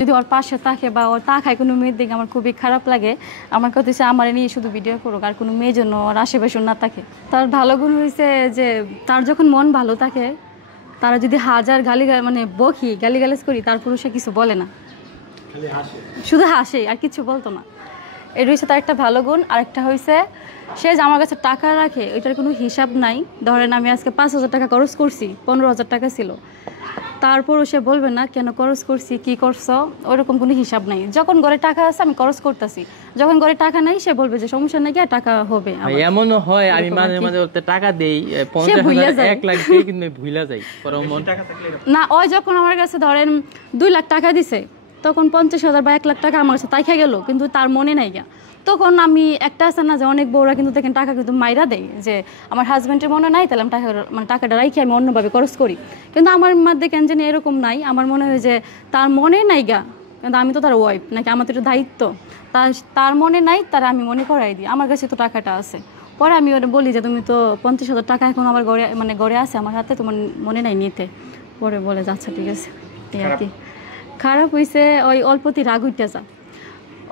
যদি ওর পাশে থাকে বা ওর তাকায় কোনো মেয়ের দিকে আমার খুবই খারাপ লাগে। আমার কথা হচ্ছে আমার নিয়ে শুধু ভিডিও করুক, আর কোনো মেয়ে জন্য ওর আশেপাশে না থাকে। তার ভালো গুণ হয়েছে যে তার যখন মন ভালো থাকে, তারা যদি হাজার মানে বকি গালিগালাজ করি, তারপরে সে কিছু বলে না, শুধু হাসে আর কিছু বলতো না। এটা হচ্ছে তার একটা ভালো গুণ। আরেকটা হয়েছে সে যে আমার কাছে টাকা রাখে, ওইটার কোনো হিসাব নাই। ধরেন আমি আজকে 5,000 টাকা খরচ করছি, 15,000 টাকা ছিল, তারপরও সে বলবে না কেন খরচ করছি, কি করছো, ওইরকম কোনো হিসাব নাই। যখন ঘরে টাকা আছে আমি খরচ করতেছি, যখন ঘরে টাকা নাই সে বলবে যে সমস্যা নাই, টাকা হবে। এমনও হয় আমি মাঝে মাঝে ওতে টাকা দেই 50,000 1 লাখ দেই, কিন্তু ভুলা যাই না। ওই যখন আমার কাছে ধরেন 2 লাখ টাকা দিছে, তখন 50,000 বা 1 লাখ টাকা আমার কাছে তাইখা গেল, কিন্তু তার মনে নাই গা। তখন আমি একটা আছে না যে অনেক বউরা কিন্তু দেখেন টাকা কিন্তু মাইরা দেয়, যে আমার হাজব্যান্ডের মনে নাই, তাহলে আমি টাকাটা রাখি আমি অন্যভাবে খরচ করি। কিন্তু আমার মধ্যে কেন জানি এরকম নাই। আমার মনে হয় যে তার মনে নাই গা, কিন্তু আমি তো তার ওয়াইফ নাকি, আমার তো একটা দায়িত্ব। তার মনে নাই, তার আমি মনে করাই দিই, আমার কাছে তো টাকাটা আছে। পরে আমি ওটা বলি যে তুমি তো 50,000 টাকা এখন আমার ঘরে আছে আমার হাতে, তোমার মনে নাই নিতে। পরে বলে যাচ্ছে ঠিক আছে। এই আর কি খারাপ হয়েছে, ওই অল্পতি রাগ উঠতে যা।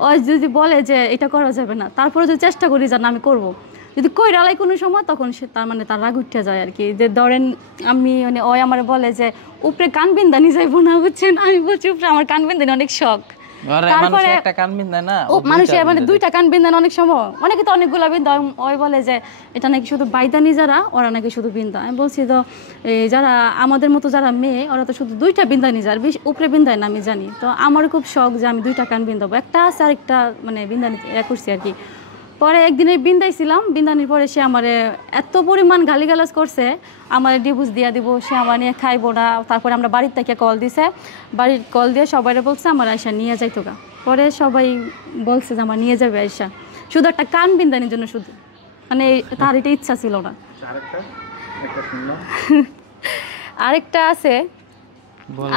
ওই যদি বলে যে এটা করা যাবে না, তারপরে যদি চেষ্টা করি যে না আমি করবো, যদি কইরালাই কোনো সময়, তখন সে তার রাগ উঠে যায় আর কি। যে ধরেন আমি ওই আমার বলে যে উপরে কান বিন্দানি যাইবো না, বুঝছেন? আমি বলছি উপরে আমার কান বিন্দানি অনেক শখ। তারপরে মানুষের মানে 2টা কান বিন্দান অনেক সময়, অনেকে তো অনেকগুলা বিন্দা। ওই বলে যে এটা নাকি শুধু বাইদানি যারা, ওরা নাকি শুধু বিন্দা। আমি বলছি তো যারা আমাদের মতো যারা মেয়ে, ওরা তো শুধু 2টা বিন্দানি যার, উপরে বিন্দায় না আমি জানি। তো আমারও খুব শখ যে আমি 2টা কান বিন্দাবো, একটা আছে আরেকটা মানে বিন্দানি করছি আর কি। পরে একদিনে বিন্দাইছিলাম, বিন্দানির পরে সে আমার এত পরিমাণ গালিগালাজ করছে, আমার ডিভোর্স দিয়া দিব, সে আমার নিয়ে খাইবো না। তারপরে আমরা বাড়ির থেকে কল দিছে, বাড়ির কল দিয়ে সবাই বলছে আমার আয়সা নিয়ে যাইতো গা। পরে সবাই বলছে যে আমার নিয়ে যাবে আয়সা, শুধু একটা কান বিন্দানির জন্য, শুধু মানে তার এটা ইচ্ছা ছিল না। আরেকটা আছে,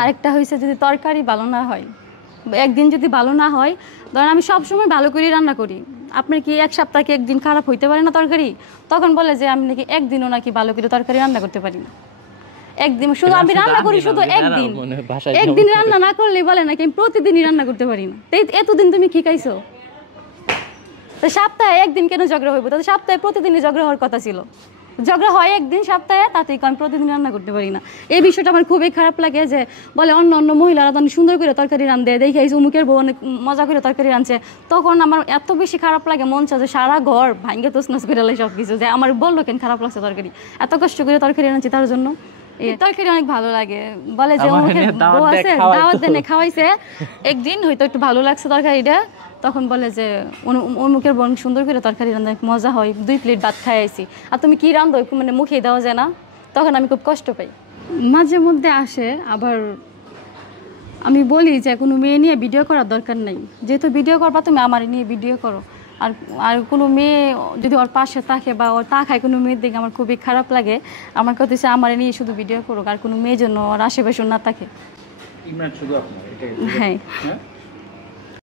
আরেকটা হয়েছে যদি তরকারি ভালো না হয়, একদিন যদি ভালো না হয়, ধরেন আমি সবসময় ভালো করে রান্না করি, আপনার কি 1 সপ্তাহ কি একদিন খারাপ হইতে পারে না তরকারি? তখন বলে যে আমি নাকি একদিনও নাকি ভালো করে তরকারি রান্না করতে পারি না। একদিন শুধু আমি রান্না করি, শুধু একদিন রান্না না করলে বলে নাকি আমি প্রতিদিনই রান্না করতে পারি না। এতদিন তুমি কি খাইছো? তো সপ্তাহে একদিন কেন ঝগড়া হইব? তাহলে সপ্তাহে প্রতিদিনই ঝগড়া হওয়ার কথা ছিল। ঝগড়া হয় একদিন সপ্তাহে, তাতেই আমি প্রতিদিন রান্না করতে পারি না। এই বিষয়টা আমার খুবই খারাপ লাগে যে বলে অন্য অন্য মহিলারা তো সুন্দর করে তরকারি রান্ধে, দেখে এই উমুকের বউ অনেক মজা করে তরকারি রাঁধছে, তখন আমার এত বেশি খারাপ লাগে, মন চায় যে সারা ঘর ভাঙ্গে তোষনাচ করে লাই সব কিছু, যে আমার বললো কেন খারাপ লাগছে তরকারি, এত কষ্ট করে তরকারি রাঁধছি তার জন্য। তরকারি অনেক ভালো লাগে, বলে যে বউ আছে দাওয়াত দেনে খাওয়াইছে একদিন, হয়তো একটু ভালো লাগছে তরকারিটা, তখন বলে যে অমুকের বোন সুন্দর করে তরকারি রান্না মজা হয়, 2 প্লেট ভাত খাই আইছি, আর তুমি কি রান্ধো মানে মুখে দেওয়া যায় না। তখন আমি খুব কষ্ট পাই। মাঝে মধ্যে আসে, আবার আমি বলি যে কোনো মেয়ে নিয়ে ভিডিও করার দরকার নাই, যেহেতু ভিডিও করবা তুমি আমার নিয়ে ভিডিও করো। আর কোনো মেয়ে যদি ওর পাশে থাকে বা ওর তাকায় কোনো মেয়ের দিকে, আমার খুবই খারাপ লাগে। আমার কথা হচ্ছে আমার নিয়ে শুধু ভিডিও করুক, আর কোনো মেয়ে জন্য ওর আশেপাশে না থাকে। হ্যাঁ।